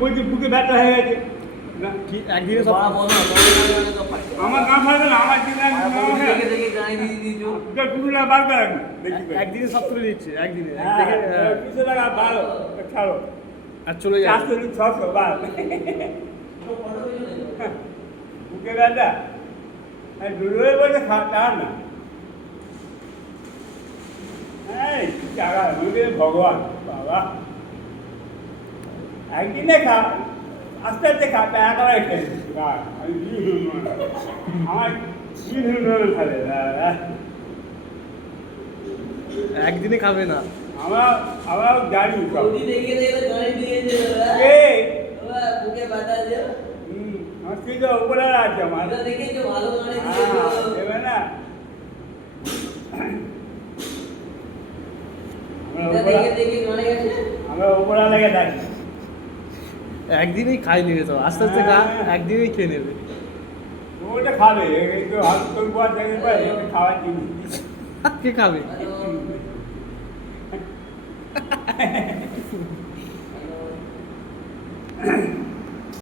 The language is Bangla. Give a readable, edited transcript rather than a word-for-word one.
বলছি বুকে ব্যথা হয়ে গেছে কি একদিনে সব আমার কাম ফাটবে না আমার দিন কুড়ি বার করে একদিনে সব তুলে দিচ্ছে একদিনে কিছু টাকা ভালো ছাড়ো আর চলে যায় 400 বার বুকে ব্যথা দূরে বসে খাওয়া না এই জায়গা ভগবান বাবা একদিনে খা আস্তে আস্তে খা একেবারে খেয়ে আমি আমার খাবে একদিনে খাবে না আমরা জানি আমার স্ত্রী তো উপরে আছে আমার দেবে না আমরা উপরা লেগে থাকি একদিনেই খাই নেবে তো আস্তে আস্তে খা একদিনেই খেয়ে নেবে ওটা খাবে একটু হাত করবো আর খাওয়ার জিনিস কে খাবে